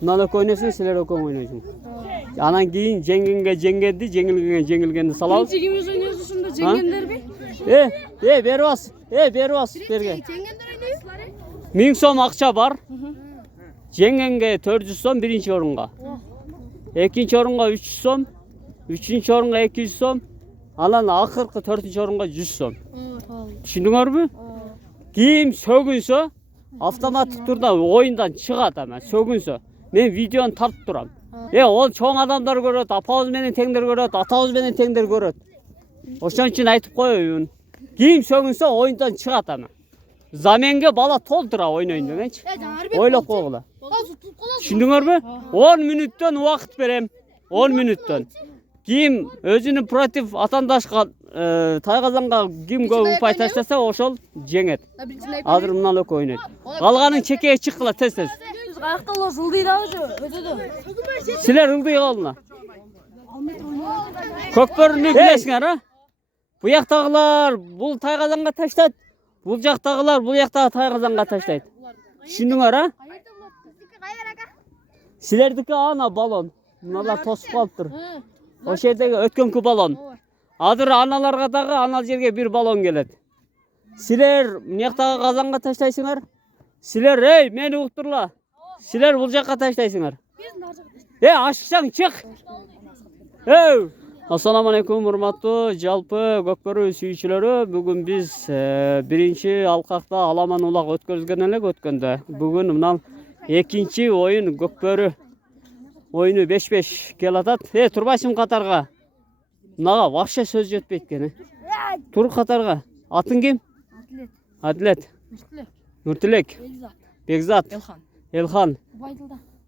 Mınalik oynasın, sizler okuyun oynayın. Anan giyin jengilgendi salabız. Çekimiz oynuyoruz şimdi cengenler bir. Berwas. Berwas. Berge. Cengenler oynuyoruz. 1000 so'm akça var. Jengenge 400 so'm birinchi o'ringa. Ekkinchi o'ringa 300 so'm. Üçüncü o'ringa 200 so'm. Anan akırkı 4-cü o'ringa 100 so'm. Tushundingizmi? Kiyim sögünse avtomatik turda oyundan çıgat ama sögünse. Men videonu tartıp turam. Ol çoğun adamlar göröt, apabız menen tengdер göröt, atabız menen tengдер göröt. Oşon üçün aytıp koyuyorsun. Kiyim sögünse oyundan çıgat ama. Zamenge bala toldura oynoyun degençi. Oylap koygula. Tushundingizmi? 10 minuttan vaqt berem. 10 minuttan. Kim özünü protiv atandaşqa Tayqazanға kim көп ұпай таштаса ошол жеңет. Азыр мыналык ойнойт. Калганын чекеге чыккыла тез. Аякталар ылдыйрабы өтөдө. Силер ылдый калдыңар. Көкбөрүнү билесиңер, а? Буяктагылар бул Тайqazanга таштайт. Бул жактагылар бул жактагы Тайqazanга таштайт. Түшүндүңөр, а? Силердики ана балон. Мыналар тосуп калыптыр. Ошол жердеги өткөнкү балон. Азыр аналарга дагы анал жерге bir балон келет. Силер мыяктагы казанга таштайсыңар. Силер, мени уктурла. Силер бул жакка таштайсыңар. Ашыксаң чык. Assalamu alaikum урматтуу жалпы көкбөрү сүйүүчүлөрү. Бүгүн биз биринчи алкакта аламан улак өткөрүлгөн элек өткөндө. Бүгүн мынал экинчи оюн көкбөрү oyunu 5-5 келатат. Турбайсың катарга. Мынага вообще сөз жетпейт экен. Тур катарга. Атың ким? Атлет. Нуртилек. Бекзат. Элхан.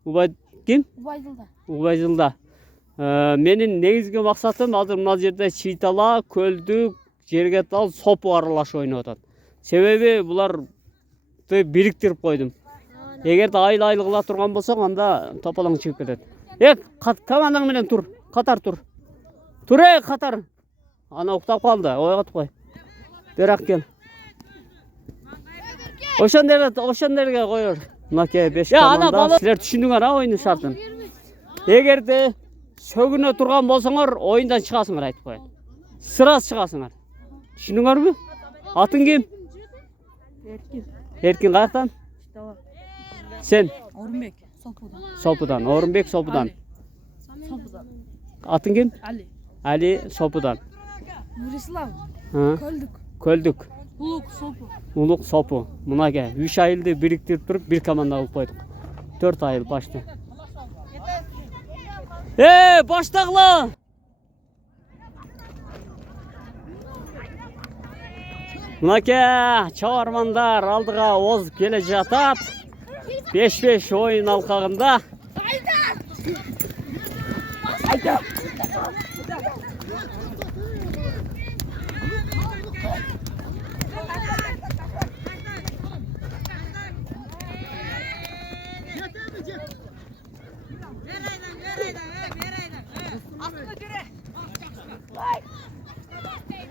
Убайдылда. Ким? Убайдылда. Менин негизги максатым азыр мына жерде Чыйтала, Көлдүк, Жергетал, Сопу аралаш ойноп атат. Себеби буларды бириктирип койдум. Эгерде айыл кыла турган болсоң, анда тополоң чыгып кетет. Командаң менен тур. Катар тур. Тур, катар. Ана уктап калды. Ойготуп кой. Берак кел. Ошондерге коёр. Мынакей 5 команда. Силер түшүндүңөр, а, оюндун шартын. Эгерде сөгүнө турган болсоңор, оюндан чыгасыңар айтып коет. Сырас чыгасыңар. Түшүндүңөрбү? Атың ким? Эркин каяктан? Sen? Orunbek, Sopudan. Orunbek, Sopudan. Atın kim? Ali, Sopudan. Nurislav. Köldük. Uluk, Sopu. Mınake 3 ayıldı biriktirip durup bir komanda alıp koyduk. 4 ayıl başta. Baştakla! Mınake çavarmanдар aldığa oz kele jatat. 5-5 oyun alkağında.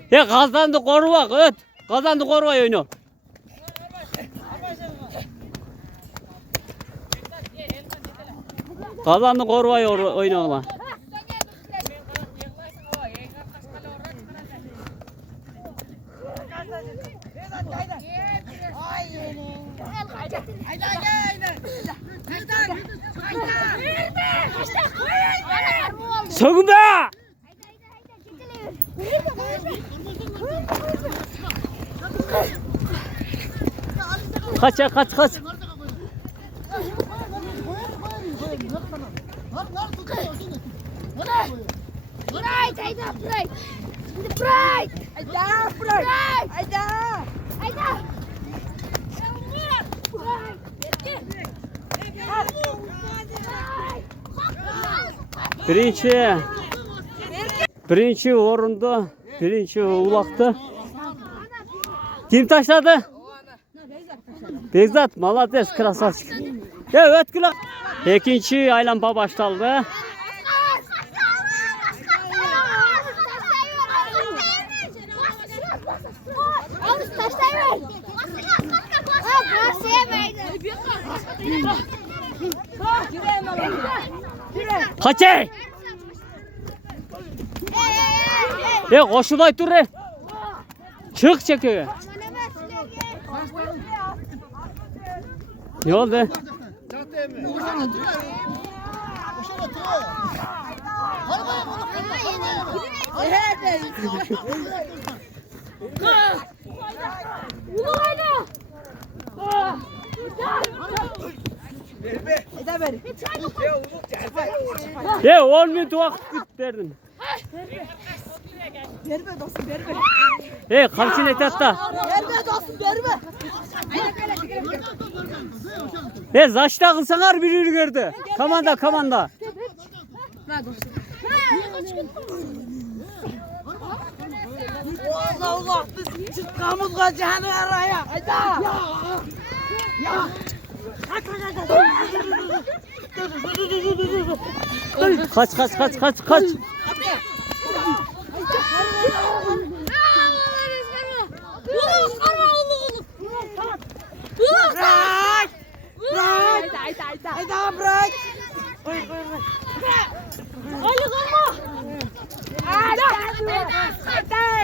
Kazandı korumak, öt. Kazandı korumay oyunu. Kazandı korumay oyunu. Sökün be! Kaç. Birinci orunda, birinci ulaqda. Kim taşladı? Bekzat, malades, krasavçık. Ötkülü. İkinci aylanpa başlandı. Kaçay. Koşulay dur re. Çık çekiyor. Ne oldu? Ya olmuyor vakit derdim. Berbe dostum berbe. Kalçın etatta. Berbe dostum berbe. Zaçta kılsanar birini gördü. Kamanda. Ne dostum? Allah biz çıkkamız kaçanı araya. Hayda. Ya. Kaç. Hayda bırak. Ali kalma.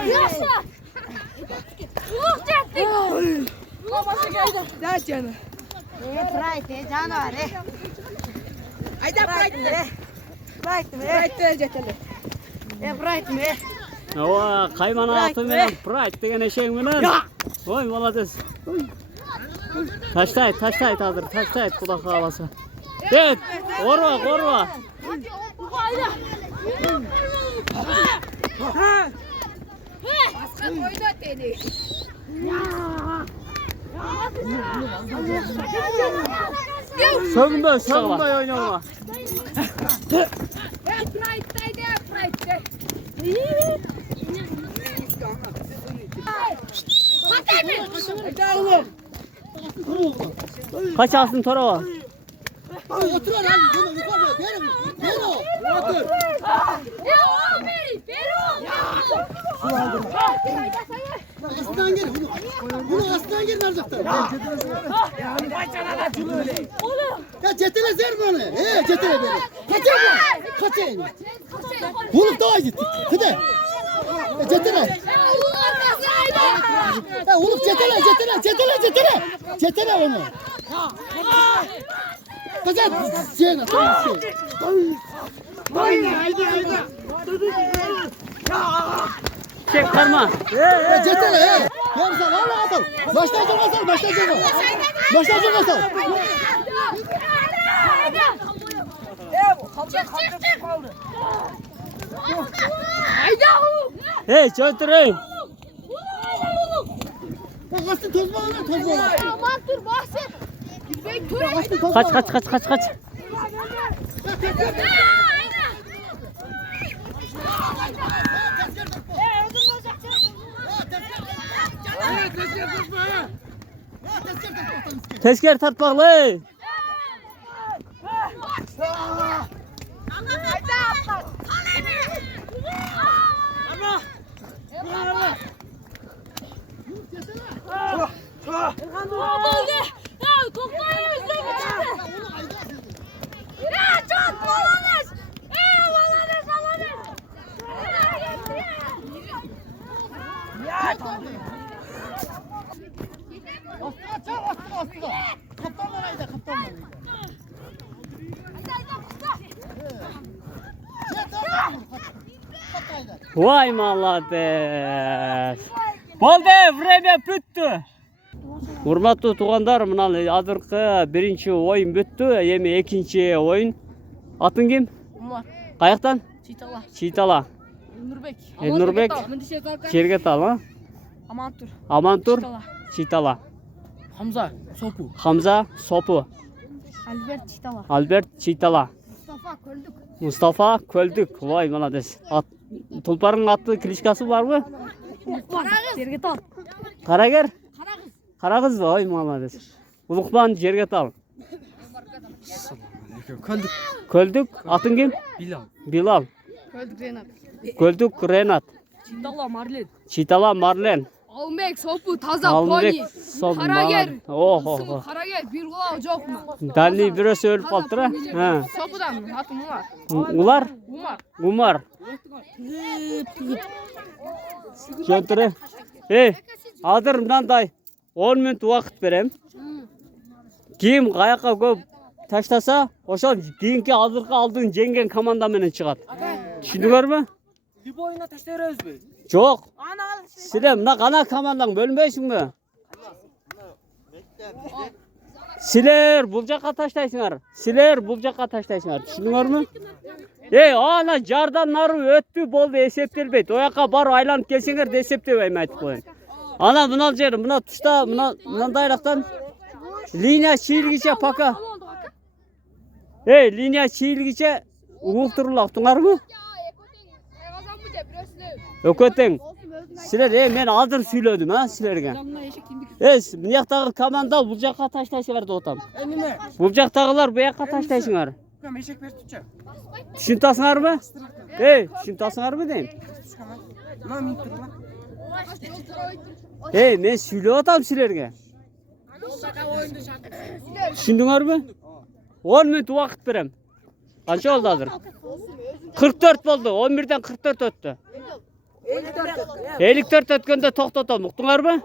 Yaşa. Uluk çektik. Babası geldi. Gel canım. Bırak canavar. Hayda bırak. Bırak mı? Ova kaymana atı menen pride degen eşeğin menen. Oy молодец. Taştayt hazır. Taştayt Kuda kalasa. Evet. Korva. Hayda. Başka koydu seni. Sövünde oynama. Kaç alsın Torova? Otur lan. Otur. Aslan gel. Bunu aslan gel alacaklar. Ya cetele zer bunu. Cetele beni. Kaçayım. Bunu daha gittik. Hadi. Cetele. Uluk cetele onu. Kaçat. Haydi. Çek karma. Cetele. Yarısa valla asal. Başlayacak asal. Çöktürün. Bakasın toz mu? Aman dur bahset. Kaç. Tezker tartmaklı. Vay молодец. Болды, время бүтті. Урматтуу туугандар, мына азыркы биринчи оюн бүттү, эми экинчи оюн. Атың ким? Умар. Каяктан? Çitala. Читала. Нурбек. Нурбек. Чергетал, Амантур. Амантур, Читала. Hamza. Sopu. Хамза, Сопу. Albert Çitala. Альберт, Читала. Mustafa Köldük. Мустафа, Көлдүк. Vay молодец. Тулпарың аты кличкасы барбы? Sergetal. Карагер? Karagız. Карагыз, ой молодец. Улукман, Жергетал. Көлдүк. Атың ким? Билал. Köldük Renat. Көлдүк, Ренат. Çitala Marlen. Читала, Марлен. Almek, sopu, taza, Almabek pony. sopu. Karager. Oho. Karager, bir kulağı yok mu? Dali birisi ölüp kaldı ha. Ha. Sopudan mı? Hatun Umar. Ular? Umar. Umar. Götürü. Adır mınандай 10 minut vaqt berem. Kim qayaqqa көп таштаса, ошол кийинки азыркы алдын жеңген команда менен чыгат. Түшүндүңөрбү? Любойна таштай беребизби? Жок. Силер мына кана командаң бөлүнбөйсүңбү? Силер бул жакка таштайсыңар. Силер бул жакка таштайсыңар. Түшүндүңөрбү? Ана жардан нары өттү болду, эсептелбейт. Оякка барып айланып келсеңер да эсептебейм айтып коеюн. Ана мына жер, мына тушта, мынандайлыктан линия чийилгиче пока. Линия чийилгиче угуктурула, уктуңарбы? Өкөтең. Силер, мен азыр сүйлөдүм, силерге. Мынаяктагы команда бул жакка таштайсыңар деп атам. Эмне? Бул жактагылар буякка таштайсыңар. Кам эшек берип турчу. Түшүнтасыңарбы? Түшүнтасыңарбы дейм. Мына минут турла. Мен сүйлөп атам силерге. Түшүндүңөрбү? 10 минут убакыт берем. Канча болду азыр? 44 болду. 11ден 44 өттү. 54 өткөндө токтотом. Уктуңарбы?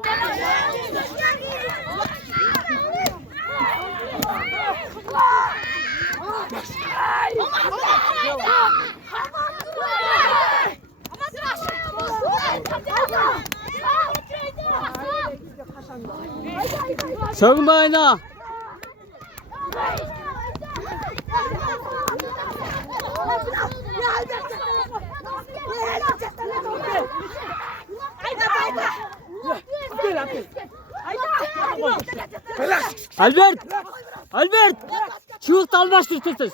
Sögünme ayna. Albert, çığık almaştır tez.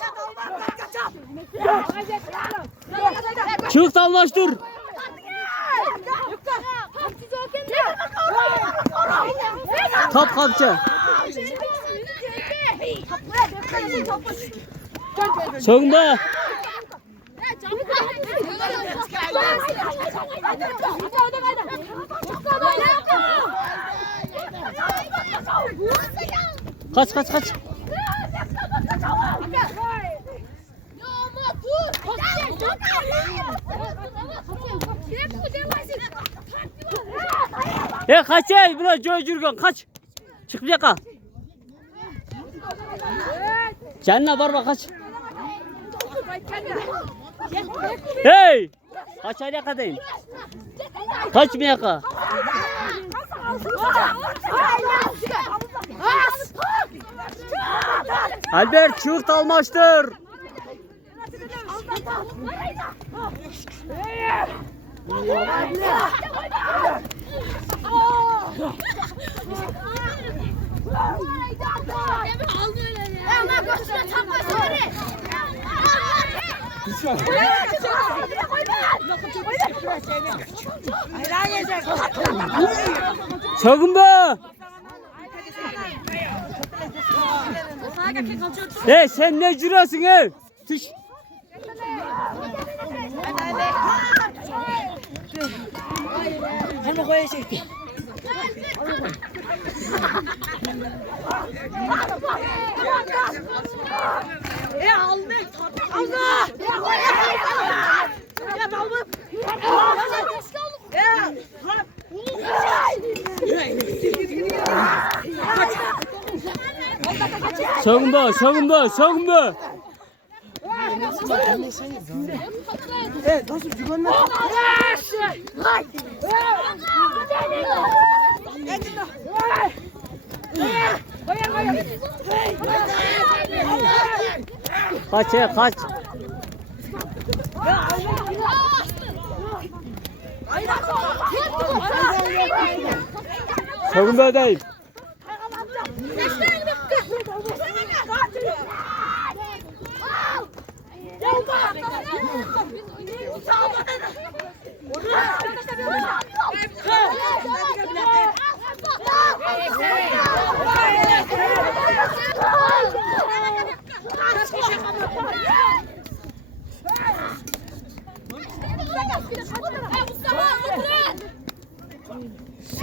Çığık almaştır. Top kapça. Sögünme. Kaç. Kaç buna joy жүргөн, kaç. Çık bir yaka. Canına barba kaç. Kaç ayaka deyim. Kaç bir yaka. Albert çığırt almıştır. Sögünme. Sen ne cürasın Tüş. Hem koy çekti. Sögünme. Nasıl güvenme? Kaç. Sögünme deyim.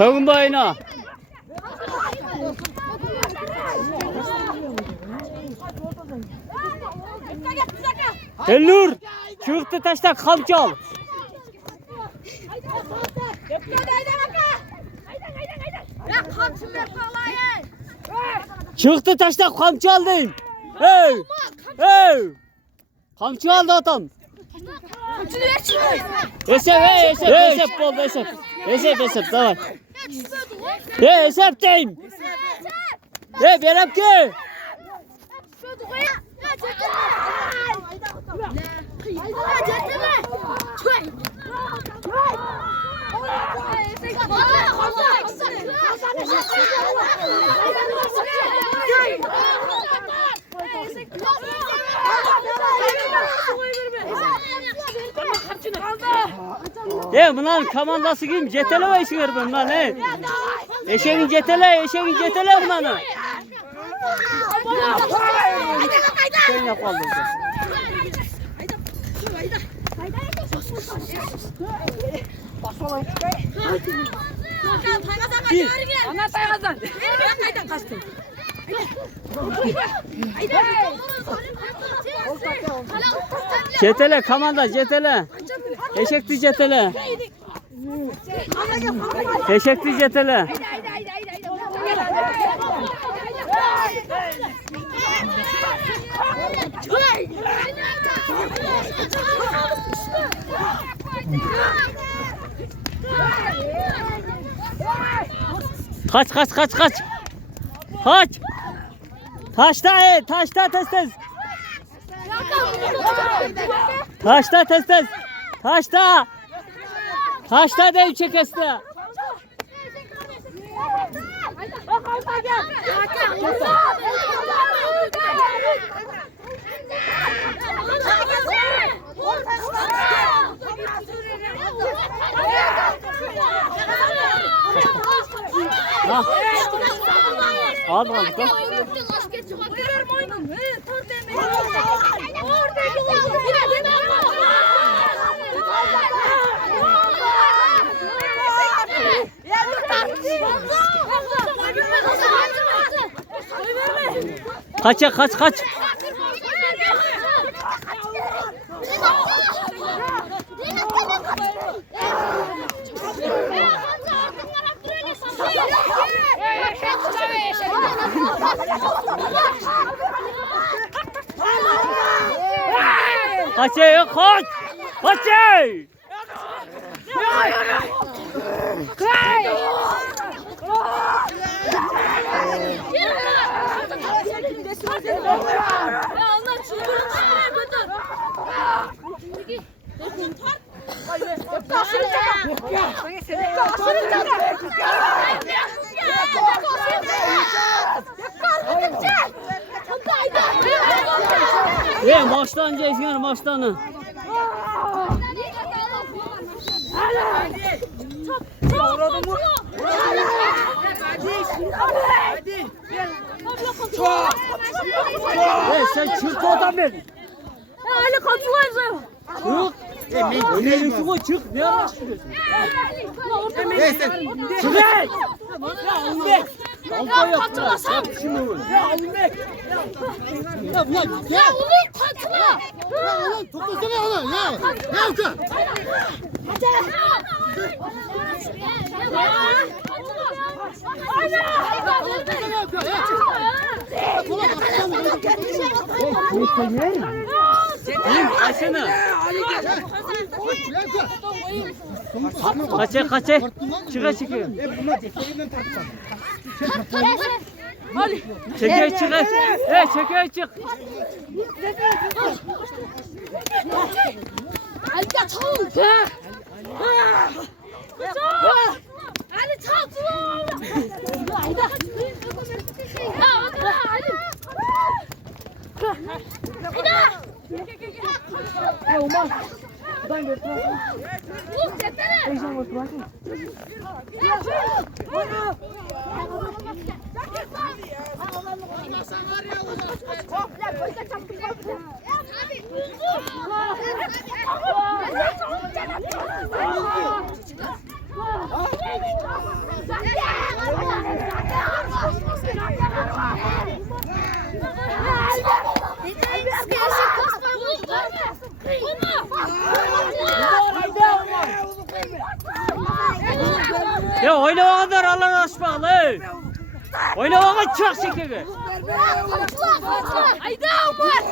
Sövün boyuna. Elnur. Çıktı taşta kamçı al. Çıktı taşta kamçı aldın. Hey. Hey. Kamçı aldı adam. Esep hey esep esep oldu esep. Esep tamam. Hey esep deyim. Hey benim ki. Bunların kamandası kim? Cetele var işi görmem lan he. Eşeğin cetele bunları. Sen yapalım. Ana taygazan. Kaydan kaçtın. Cetele kamanda cetele. Eşekli cetele. Eşekli cetele. Kaç. Taşta tez. Taşta dev çekesti. Al bakalım. Kaç. Kaç. Maçtan Ceysin'in maçtanı. Sen çık oradan beni. Ali katılayız. Çık. Elini koy çık. Ne araştırıyorsun? Çık. Dalga yapma. Şunu. Ya ulan katıla. Toplasana onu. Ya. Ne yaptın? Kaça. Çıkıyor. Çekiyor çık. Çekiyor çık. Ali çal. Ali çal. Oynamağa çok şekeri. Haydi Umar.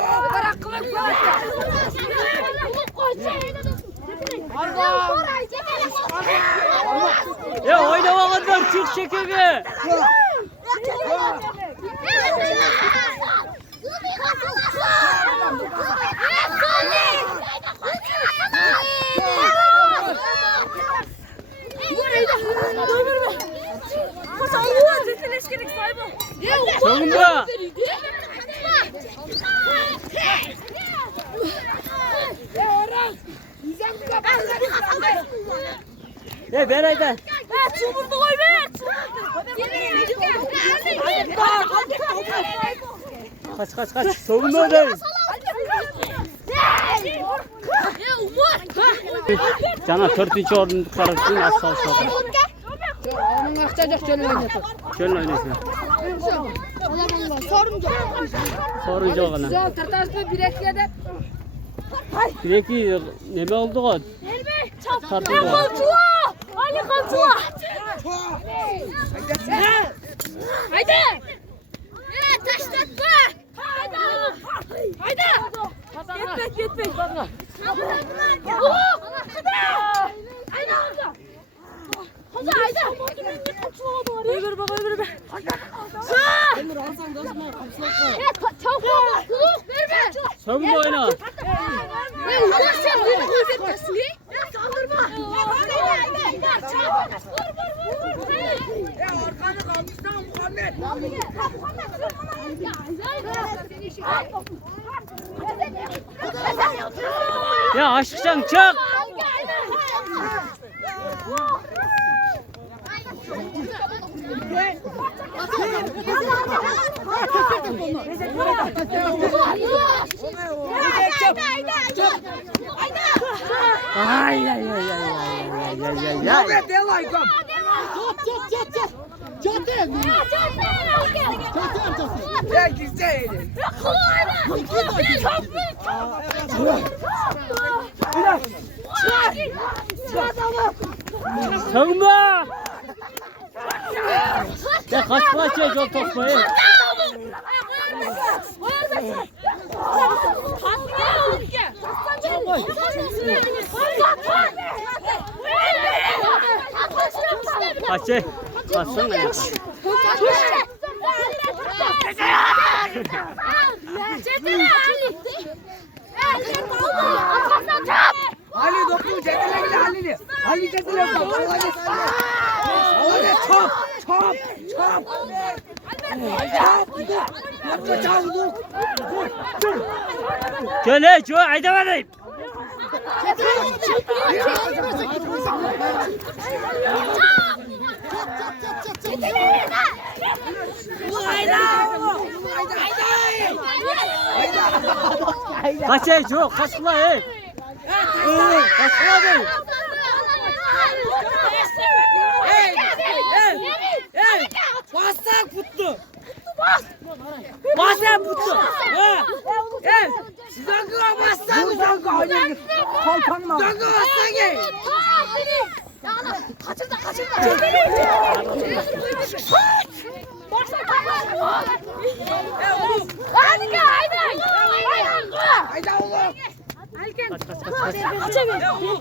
Ya oynamağa da çok şekeri. Sonunda. Ya Beray'da. Çumurdu koy be. Kaç. Sonunda değil. Cana 4. orundukları için az çalışmadı. Onun akçacak çölü oynatır. Şöyle oynasın. Sorunca ona. Güzel tırtaştı bireklerde. Direki ne oldu o? Tartıldı. Kalçula! Ali kalçula! Haydi! Taşlatma! Haydi! Gitmek! Haydi orada! Haydi! Öbür be! Çabuk ol! Verme! Sonunda oyna. Ya aşkcan çık. Ay. Ya girsene. Sonunda. Ya kaç ya yol toplayı. Kaçsana ya. Ali dokun cetele gide Ali'ni. Ali cetele dokun. Ali çap. Gel şu ayda varayım. Kaç şu kaçma ey. Kaçma değil. Bassan puttu. Bassan puttu. Zangıra bassan zangıra. Kalkanma. Zangıra bassan gel. Kaçırdı. Haydi oğlum.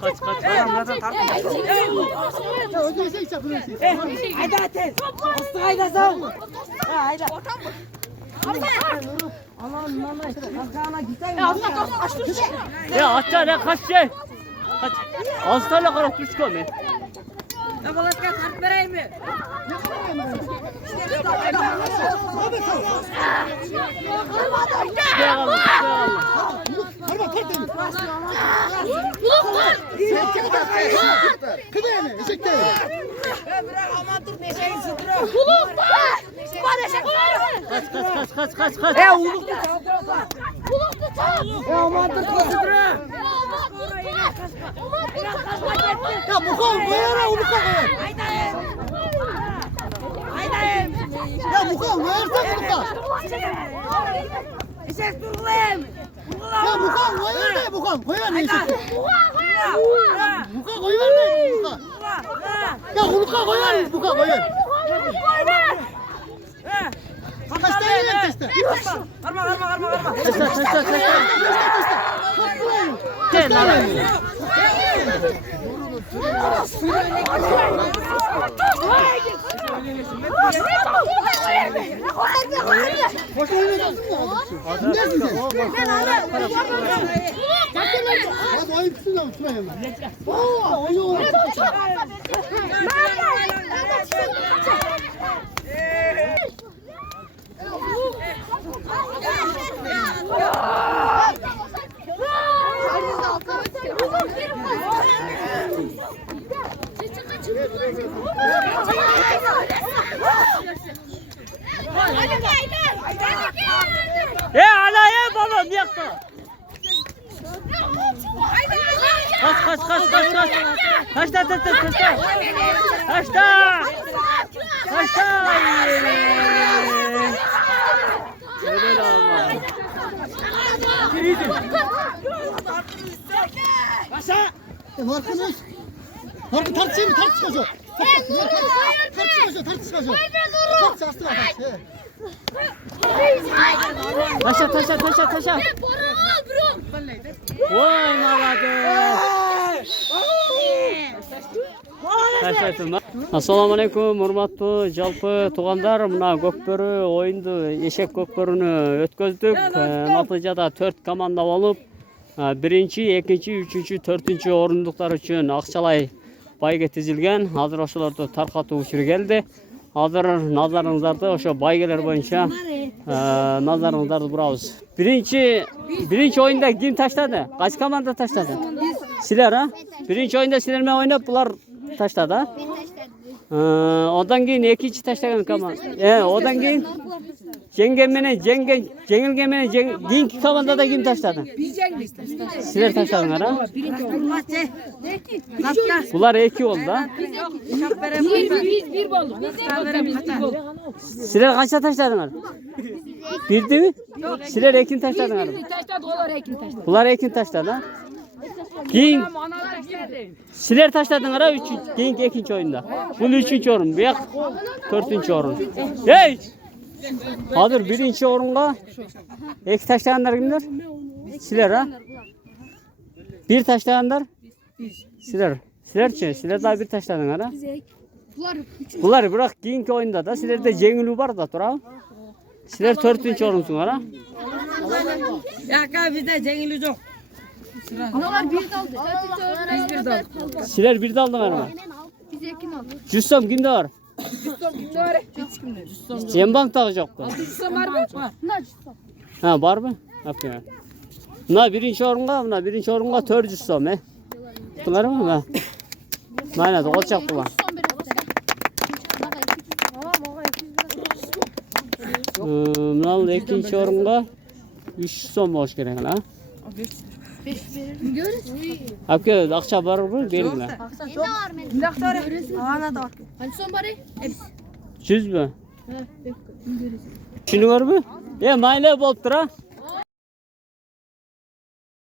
Kaç. Haydi ateş. Hasta haydi sen. Haydi. Ya aşağıya kaç şey. Kaç. Hastayla karak kuş koyma. Ya balık ya kart vereyim mi? Kaç. Ya uluk. Ya Mukan koyara uluka koyar. Ya Mukan koyarsa uluka. Ya Mukan koyar ne Mukan koyar ne işte. Mukan koyar ne Mukan. Ya uluka koyar Mukan koyar. Arma. Taşla. Gel lan. Boş oynuyorsun mu? Neresin sen? Hadi ayıp kısın da şuraya hemen. Oyun. Ala balon yaktı. Kaç. Taşla. Öyle ama. Markınız. Markın tartışayım mı? Tartışmacı. Tartışmacı. Tartışmacı. Taşa. Vay malade. Assalamu alaikum, hurmatlı жалпы тугандар. Мына көкбөрү оюнду, эшек көкбөрүнү өткөздүк. Натыйжада 4 команда болуп, 1-чи, 2-чи, 3-чү, 4-чү орундуктар үчүн акчалай байге тизилген. Азыр ошолорду таркатуу учуру келди. Азыр назарыңыздарды ошо байгелер боюнча назарыңыздарды бурабыз. Birinci oyunda kim taşladı? Kaç komanda taşladı? Sizler ha? Birinci oyunda sizler mi oynayıp bunlar taşladı ha? Ondan keyin ikinci taşlagan komanda. Ondan keyin jengilgemene keyinki komandada kim taşladı? Sizler taşladыңар ha? Bunlar 2 oldu ha? Biz bir bulduk. Sizler kaçta taşladыңар? Bir değil mi? Sizler ekin taşladыңар. Taşladı, onlar ekin taşladı. Bunlar ekin taşladı ha? Keyin sizler taşladыңар ha? Keyinki ikinci oyunda. Bu 3. orun, bu yak 4. orun. Hey! Hazır 1. orunga iki taşlaganlar kimler? Sizler ha? Bir taşlaganlar? Sizler. Sizlerçi, sizler daha bir taşladыңар ha? Bunlar bırak keyinki oyunda da sizlerde jеңилүү бар da тура. Sizler 4. orunsunlar ha? Yaka bizde jеңилүү жок. Onlar bir daldı. Biz bir daldı. Sizler bir daldыңар mı? Biz ekin aldık. 100 so'm kimde var? Kimde var? Hiç kimde. Zembank'ta yok mu? 600 som var mı? Var. Ha var mı? Yapıyor. Buna 1. orunga 400 so'm he. Tuttular mı? Ha. Mana olacak bu. Buna 2. orunga 300 so'm boş gerek ha. 5 verir. Görürüz. Akı akça var mı? Belgile. Hani son bari? 100 mü? Şunu var mı? Mayla bolup tura.